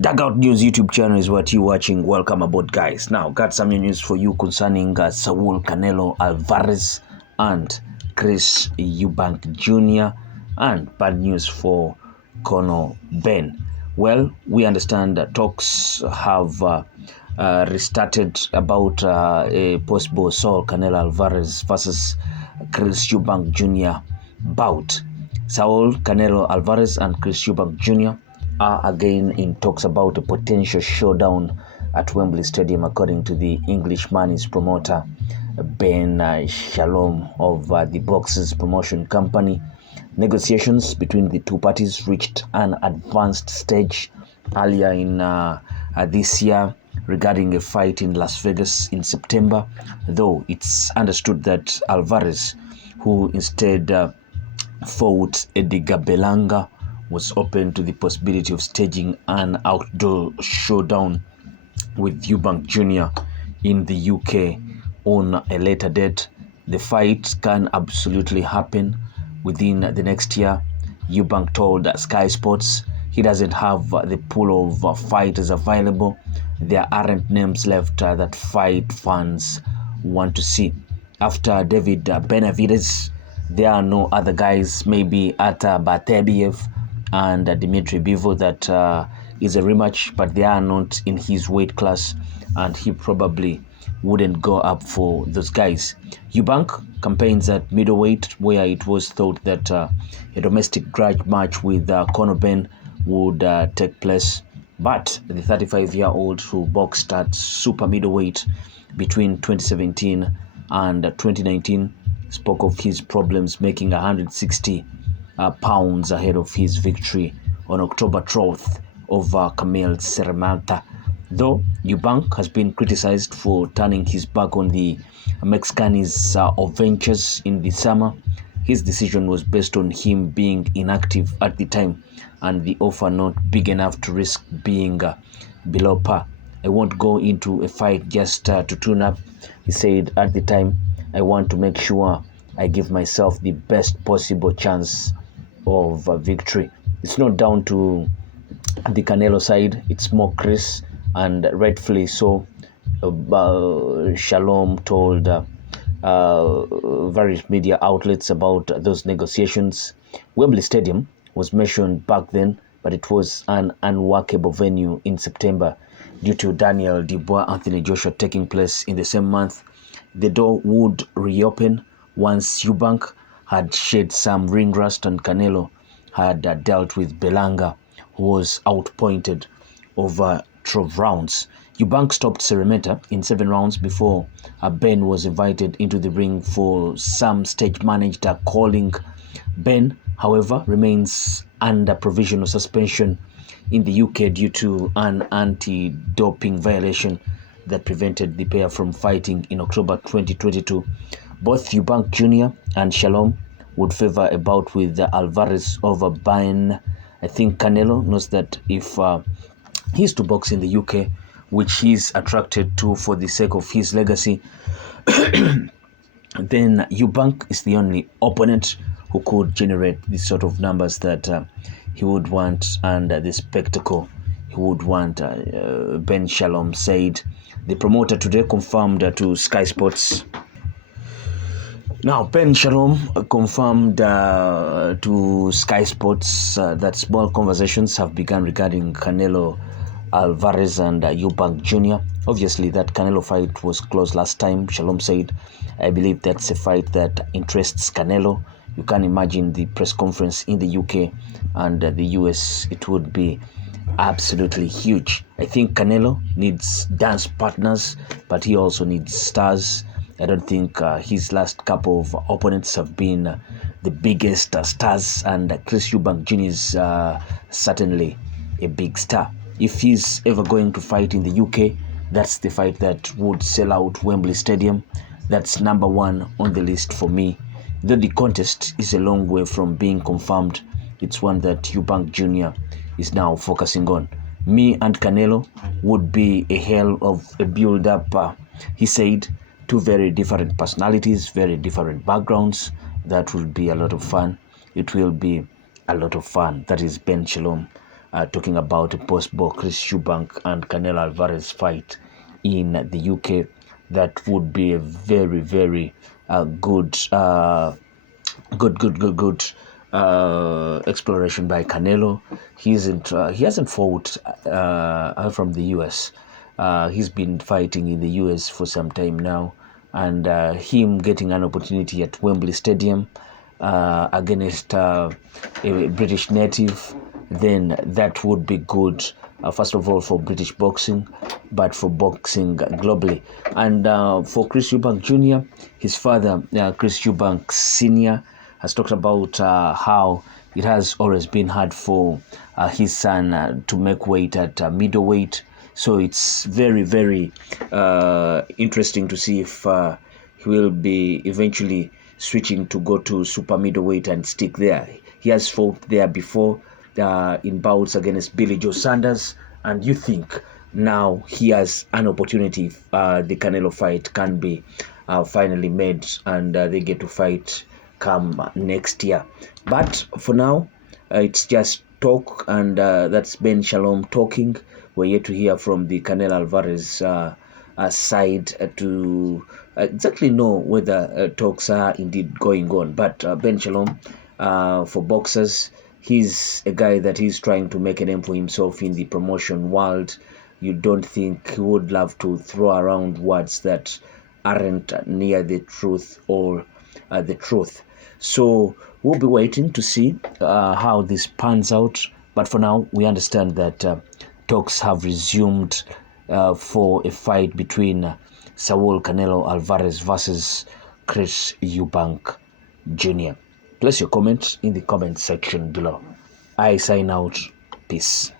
Dugout News YouTube channel is what you're watching. Welcome aboard, guys. Now, got some news for you concerning Saul, Canelo, Alvarez, and Chris Eubank Jr. and bad news for Conor Ben. Well, we understand that talks have restarted about a possible Saul, Canelo, Alvarez versus Chris Eubank Jr. bout. Saul, Canelo, Alvarez, and Chris Eubank Jr. are again in talks about a potential showdown at Wembley Stadium, according to the Englishman, his promoter, Shalom of the boxers promotion company. Negotiations between the two parties reached an advanced stage earlier in this year regarding a fight in Las Vegas in September, though it's understood that Alvarez, who instead fought Edgar Berlanga, was open to the possibility of staging an outdoor showdown with Eubank Jr. in the UK on a later date. The fight can absolutely happen within the next year. Eubank told Sky Sports he doesn't have the pool of fighters available. There aren't names left that fight fans want to see. After David Benavidez, there are no other guys, maybe Artur Beterbiev and Dimitri Bivol, that is a rematch, but they are not in his weight class, and he probably wouldn't go up for those guys. Eubank campaigns at middleweight, where it was thought that a domestic grudge match with Conor Ben would take place, but the 35-year-old who boxed at super middleweight between 2017 and 2019 spoke of his problems making 160 pounds ahead of his victory on October 12th over Camille Serramanta. Though Eubank has been criticized for turning his back on the Mexican's ventures in the summer, his decision was based on him being inactive at the time and the offer not big enough to risk being below par. I won't go into a fight just to tune up, he said at the time. I want to make sure I give myself the best possible chance of victory. It's not down to the Canelo side, it's more Chris, and rightfully so. Shalom told various media outlets about those negotiations. Wembley Stadium was mentioned back then, but it was an unworkable venue in September due to Daniel Dubois Anthony Joshua taking place in the same month. The door would reopen once Eubank had shed some ring rust and Canelo had dealt with Berlanga, who was outpointed over 12 rounds. Eubank stopped Serramenta in 7 rounds before Ben was invited into the ring for some stage-managed calling. Ben, however, remains under provisional suspension in the UK due to an anti-doping violation that prevented the pair from fighting in October 2022. Both Eubank Jr. and Shalom would favor a bout with Alvarez over Ben. I think Canelo knows that if he's to box in the UK, which he's attracted to for the sake of his legacy, then Eubank is the only opponent who could generate the sort of numbers that he would want and the spectacle he would want, Ben Shalom said. The promoter today confirmed to Sky Sports. Now, Ben Shalom confirmed to Sky Sports that small conversations have begun regarding Canelo, Alvarez, and Eubank Jr. Obviously, that Canelo fight was close last time, Shalom said. I believe that's a fight that interests Canelo. You can imagine the press conference in the UK and the US. It would be absolutely huge. I think Canelo needs dance partners, but he also needs stars. I don't think his last couple of opponents have been the biggest stars, and Chris Eubank Jr. is certainly a big star. If he's ever going to fight in the UK, that's the fight that would sell out Wembley Stadium. That's number one on the list for me. Though the contest is a long way from being confirmed, it's one that Eubank Jr. is now focusing on. Me and Canelo would be a hell of a build-up, he said. Two very different personalities, very different backgrounds. That will be a lot of fun. It will be a lot of fun. That is Ben Shalom talking about a possible Chris Eubank and Canelo Alvarez fight in the UK. That would be a very, very good exploration by Canelo. He hasn't fought from the US. He's been fighting in the US for some time now, and him getting an opportunity at Wembley Stadium against a British native, then that would be good. First of all, for British boxing, but for boxing globally. And for Chris Eubank Jr., his father, Chris Eubank Sr., has talked about how it has always been hard for his son to make weight at middleweight. So it's very, very interesting to see if he will be eventually switching to go to super middleweight and stick there. He has fought there before in bouts against Billy Joe Sanders, and you think now he has an opportunity if the Canelo fight can be finally made and they get to fight come next year. But for now, it's just talk, and that's Ben Shalom talking. We're yet to hear from the Canelo Alvarez side to exactly know whether talks are indeed going on. But Ben Shalom, for boxers, he's a guy that is trying to make a name for himself in the promotion world. You don't think he would love to throw around words that aren't near the truth or the truth. So we'll be waiting to see how this pans out. But for now, we understand that talks have resumed for a fight between Saul Canelo Alvarez versus Chris Eubank Jr. Place your comments in the comment section below. I sign out. Peace.